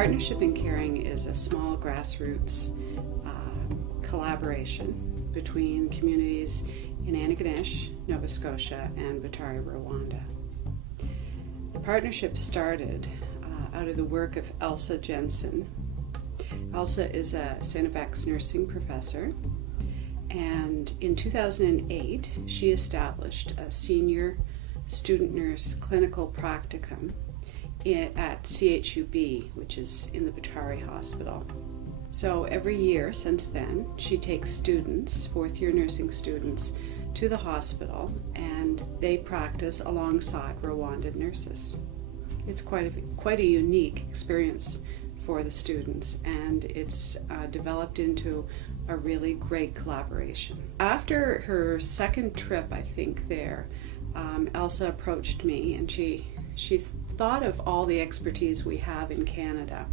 Partnership in Caring is a small grassroots collaboration between communities in Antigonish, Nova Scotia, and Butare, Rwanda. The partnership started out of the work of Elsa Jensen. Elsa is a St.F.X nursing professor, and in 2008 she established a senior student nurse clinical practicum at CHUB, which is in the Butare Hospital. So every year since then, she takes students, fourth-year nursing students, to the hospital, and they practice alongside Rwandan nurses. It's quite a unique experience for the students, and it's developed into a really great collaboration. After her second trip, I think, there, Elsa approached me, and she thought of all the expertise we have in Canada,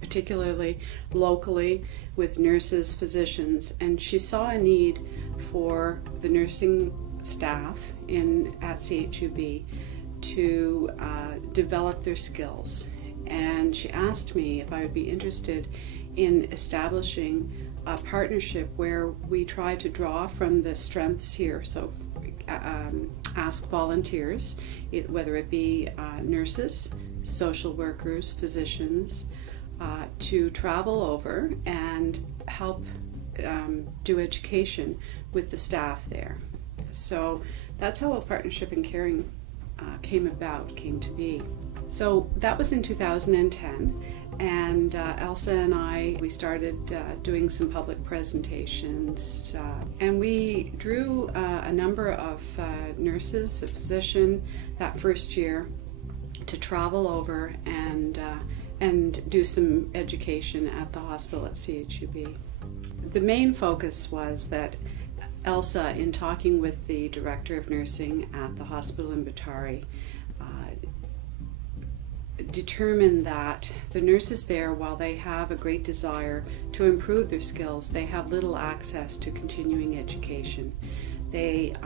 particularly locally with nurses, physicians, and she saw a need for the nursing staff at CHUB to develop their skills. And she asked me if I would be interested in establishing a partnership where we try to draw from the strengths here. So ask volunteers, whether it be nurses, social workers, physicians, to travel over and help do education with the staff there. So that's how a Partnership in Caring came to be. So that was in 2010, and Elsa and we started doing some public presentations, and we drew a number of nurses, a physician, that first year to travel over and do some education at the hospital at CHUB. The main focus was that Elsa, in talking with the director of nursing at the hospital in Butare, determined that the nurses there, while they have a great desire to improve their skills, they have little access to continuing education. They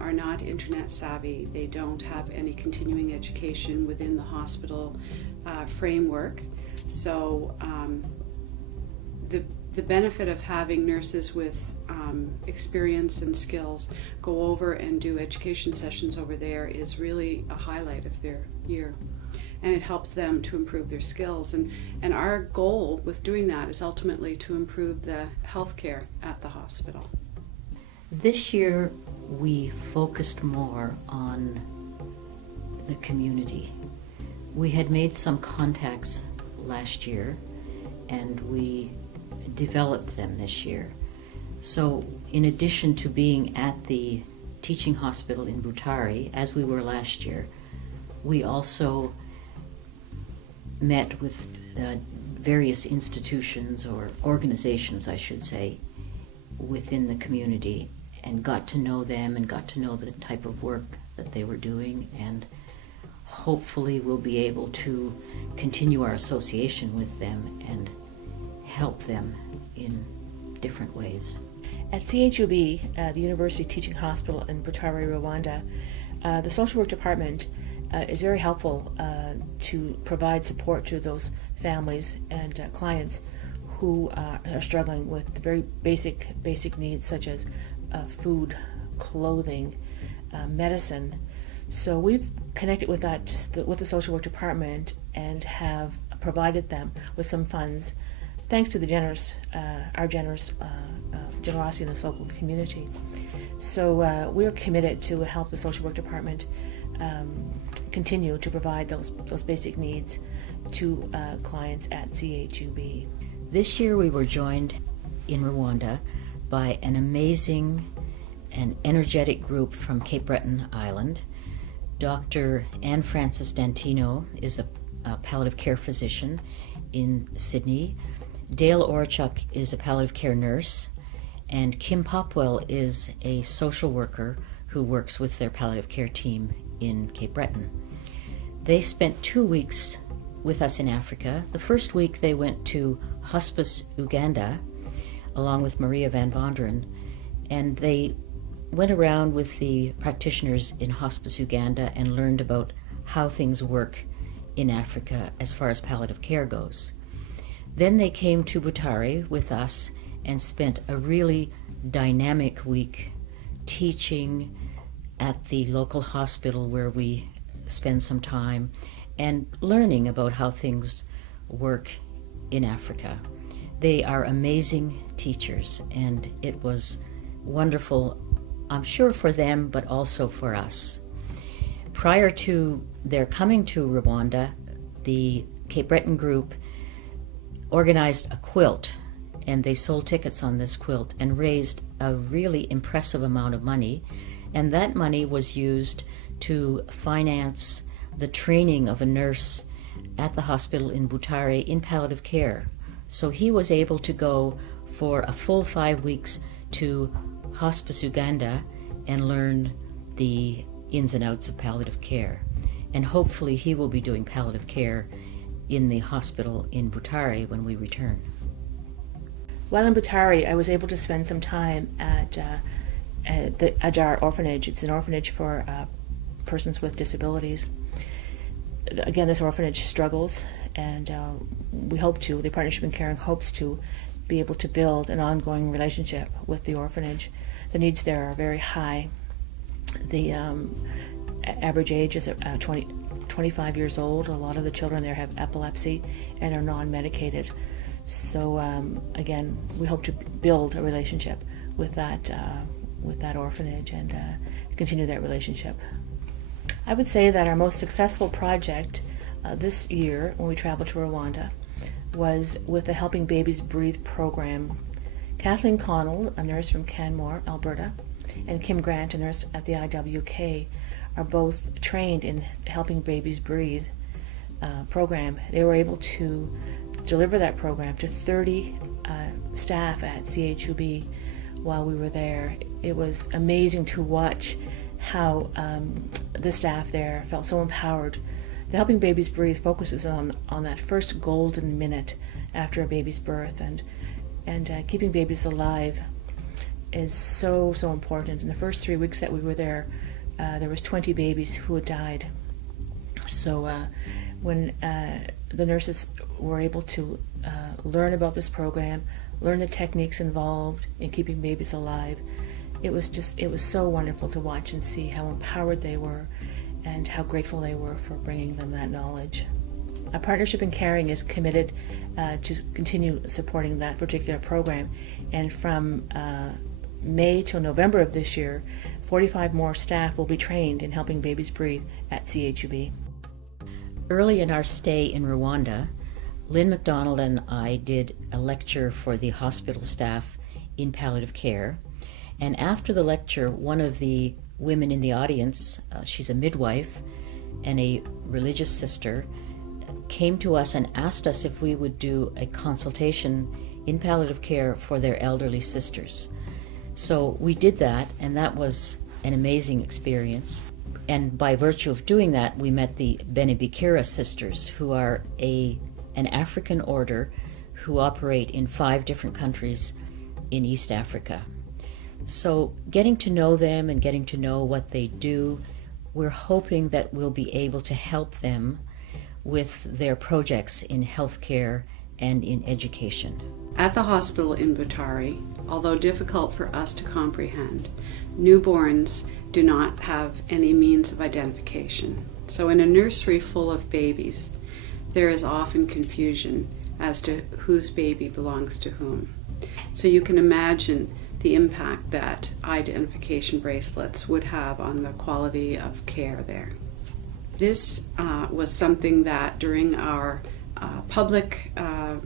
are not internet savvy. They don't have any continuing education within the hospital framework. So the benefit of having nurses with experience and skills go over and do education sessions over there is really a highlight of their year. And it helps them to improve their skills. And our goal with doing that is ultimately to improve the healthcare at the hospital. This year we focused more on the community. We had made some contacts last year, and we developed them this year. So in addition to being at the teaching hospital in Butare, as we were last year, we also met with various institutions, or organizations I should say, within the community, and got to know them and got to know the type of work that they were doing, and hopefully we'll be able to continue our association with them and help them in different ways. At CHUB, the University Teaching Hospital in Butare, Rwanda, the social work department is very helpful to provide support to those families and clients who are struggling with the very basic needs, such as food, clothing, medicine. So we've connected with the social work department and have provided them with some funds, thanks to the our generous generosity in the local community. So we're committed to help the social work department continue to provide those basic needs to clients at CHUB. This year we were joined in Rwanda by an amazing and energetic group from Cape Breton Island. Dr. Anne Frances Dantino is a palliative care physician in Sydney. Dale Orchuk is a palliative care nurse, and Kim Popwell is a social worker who works with their palliative care team in Cape Breton. They spent 2 weeks with us in Africa. The first week they went to Hospice Uganda along with Maria Van Vonderen, and they went around with the practitioners in Hospice Uganda and learned about how things work in Africa as far as palliative care goes. Then they came to Butare with us and spent a really dynamic week teaching at the local hospital where we spend some time and learning about how things work in Africa. They are amazing teachers, and it was wonderful, I'm sure, for them, but also for us. Prior to their coming to Rwanda, the Cape Breton group organized a quilt, and they sold tickets on this quilt and raised a really impressive amount of money, and that money was used to finance the training of a nurse at the hospital in Butare in palliative care. So he was able to go for a full 5 weeks to Hospice Uganda and learn the ins and outs of palliative care. And hopefully he will be doing palliative care in the hospital in Butare when we return. While in Butare, I was able to spend some time at the Adar orphanage. It's an orphanage for persons with disabilities. Again, this orphanage struggles, and the Partnership in Caring hopes to be able to build an ongoing relationship with the orphanage. The needs there are very high. The average age is 25 years old. A lot of the children there have epilepsy and are non-medicated. So again, we hope to build a relationship with that orphanage and continue that relationship. I would say that our most successful project this year, when we traveled to Rwanda, was with the Helping Babies Breathe program. Kathleen Connell, a nurse from Canmore, Alberta, and Kim Grant, a nurse at the IWK, are both trained in Helping Babies Breathe program. They were able to deliver that program to 30 staff at CHUB while we were there. It was amazing to watch how the staff there felt so empowered. The Helping Babies Breathe focuses on that first golden minute after a baby's birth, and keeping babies alive is so important. In the first 3 weeks that we were there, there was 20 babies who had died. So when the nurses were able to learn about this program, learn the techniques involved in keeping babies alive, it was so wonderful to watch and see how empowered they were and how grateful they were for bringing them that knowledge. Our Partnership in Caring is committed to continue supporting that particular program, and from May till November of this year, 45 more staff will be trained in Helping Babies Breathe at CHUB. Early in our stay in Rwanda, Lynn McDonald and I did a lecture for the hospital staff in palliative care. And after the lecture, one of the women in the audience, she's a midwife and a religious sister, came to us and asked us if we would do a consultation in palliative care for their elderly sisters. So we did that, and that was an amazing experience. And by virtue of doing that, we met the Benebikira sisters, who are an African order who operate in 5 different countries in East Africa. So getting to know them and getting to know what they do, we're hoping that we'll be able to help them with their projects in healthcare and in education. At the hospital in Butare, although difficult for us to comprehend, newborns do not have any means of identification. So in a nursery full of babies, there is often confusion as to whose baby belongs to whom. So you can imagine the impact that identification bracelets would have on the quality of care there. This was something that during our public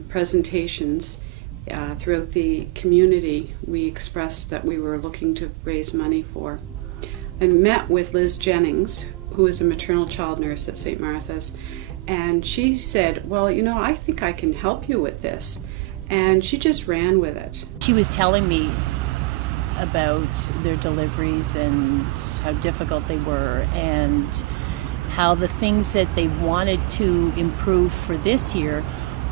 presentations throughout the community, we expressed that we were looking to raise money for. I met with Liz Jennings, who is a maternal child nurse at St. Martha's, and she said, well, I think I can help you with this. And she just ran with it. She was telling me about their deliveries and how difficult they were, and how the things that they wanted to improve for this year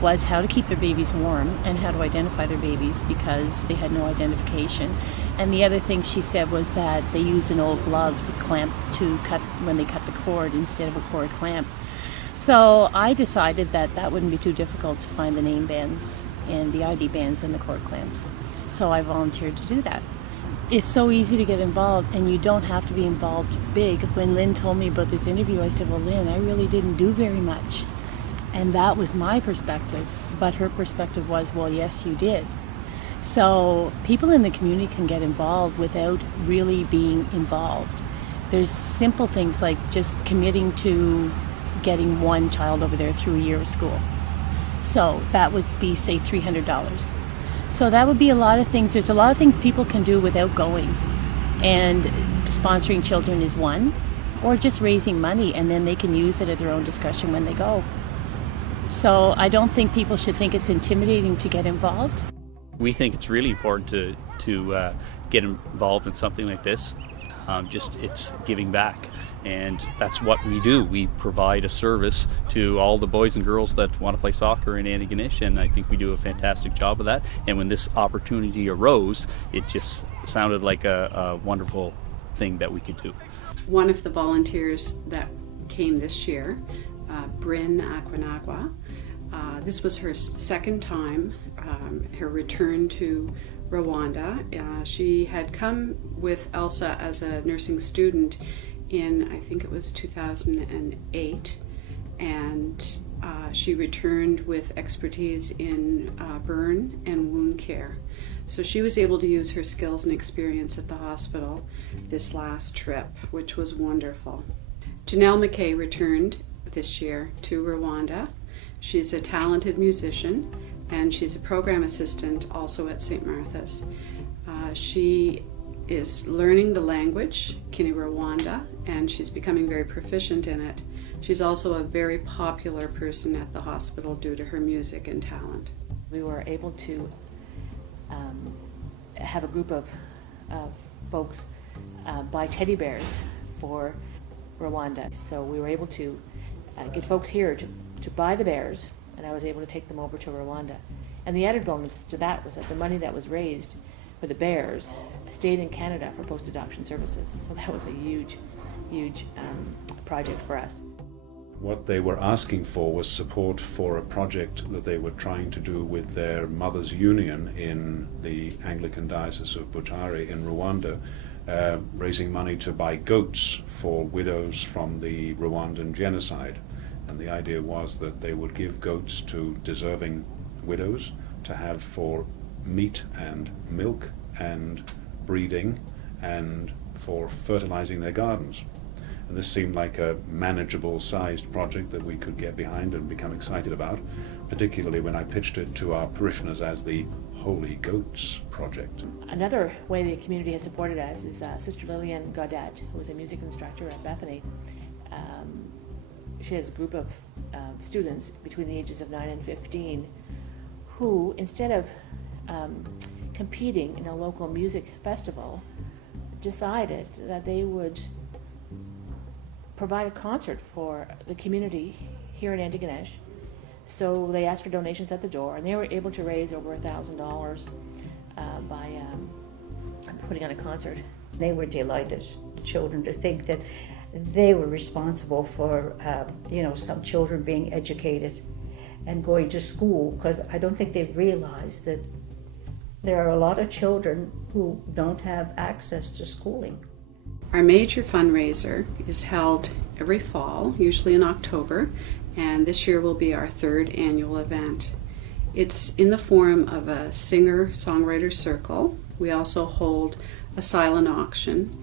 was how to keep their babies warm and how to identify their babies, because they had no identification. And the other thing she said was that they used an old glove to cut when they cut the cord instead of a cord clamp. So I decided that that wouldn't be too difficult to find the name bands and the ID bands and the court clamps. So I volunteered to do that. It's so easy to get involved, and you don't have to be involved big. When Lynn told me about this interview, I said, well, Lynn, I really didn't do very much. And that was my perspective. But her perspective was, well, yes, you did. So people in the community can get involved without really being involved. There's simple things like just committing to getting one child over there through a year of school. So that would be, say, $300. So that would be a lot of things. There's a lot of things people can do without going. And sponsoring children is one, or just raising money, and then they can use it at their own discretion when they go. So I don't think people should think it's intimidating to get involved. We think it's really important to get involved in something like this. It's giving back, and that's what we do. We provide a service to all the boys and girls that want to play soccer in Antigonish, and I think we do a fantastic job of that. And when this opportunity arose, it just sounded like a wonderful thing that we could do. One of the volunteers that came this year, Bryn Aquinagua, this was her second time, her return to Rwanda. She had come with Elsa as a nursing student in, I think it was 2008, and she returned with expertise in burn and wound care. So she was able to use her skills and experience at the hospital this last trip, which was wonderful. Janelle McKay returned this year to Rwanda. She's a talented musician, and she's a program assistant also at St. Martha's. She is learning the language, Kinyarwanda, and she's becoming very proficient in it. She's also a very popular person at the hospital due to her music and talent. We were able to have a group of folks buy teddy bears for Rwanda. So we were able to get folks here to buy the bears, and I was able to take them over to Rwanda. And the added bonus to that was that the money that was raised for the bears stayed in Canada for post-adoption services. So that was a huge project for us. What they were asking for was support for a project that they were trying to do with their Mothers' Union in the Anglican Diocese of Butare in Rwanda, raising money to buy goats for widows from the Rwandan genocide. And the idea was that they would give goats to deserving widows to have for meat and milk and breeding and for fertilizing their gardens. And this seemed like a manageable sized project that we could get behind and become excited about, particularly when I pitched it to our parishioners as the Holy Goats Project. Another way the community has supported us is Sister Lillian Gaudet, who is a music instructor at Bethany. She has a group of students between the ages of 9 and 15 who, instead of competing in a local music festival, decided that they would provide a concert for the community here in Antigonish. So they asked for donations at the door, and they were able to raise over $1,000 by putting on a concert. They were delighted, children, to think that they were responsible for, some children being educated and going to school, because I don't think they realized that there are a lot of children who don't have access to schooling. Our major fundraiser is held every fall, usually in October, and this year will be our third annual event. It's in the form of a singer-songwriter circle. We also hold a silent auction.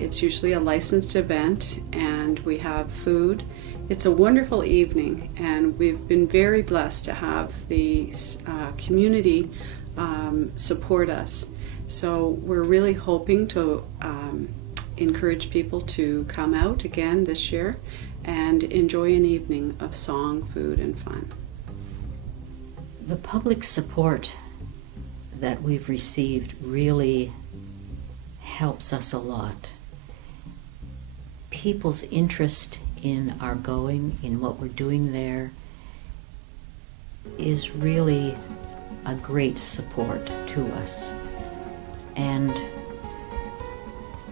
It's usually a licensed event, and we have food. It's a wonderful evening, and we've been very blessed to have the community support us. So we're really hoping to encourage people to come out again this year and enjoy an evening of song, food, and fun. The public support that we've received really helps us a lot. People's interest in our going, in what we're doing there, is really a great support to us. And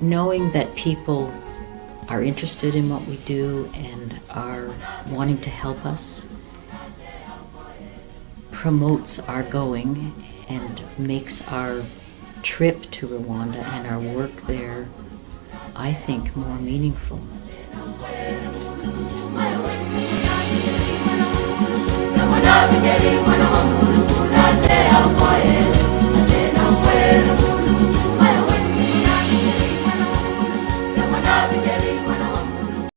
knowing that people are interested in what we do and are wanting to help us promotes our going and makes our trip to Rwanda and our work there, I think, more meaningful. Navigating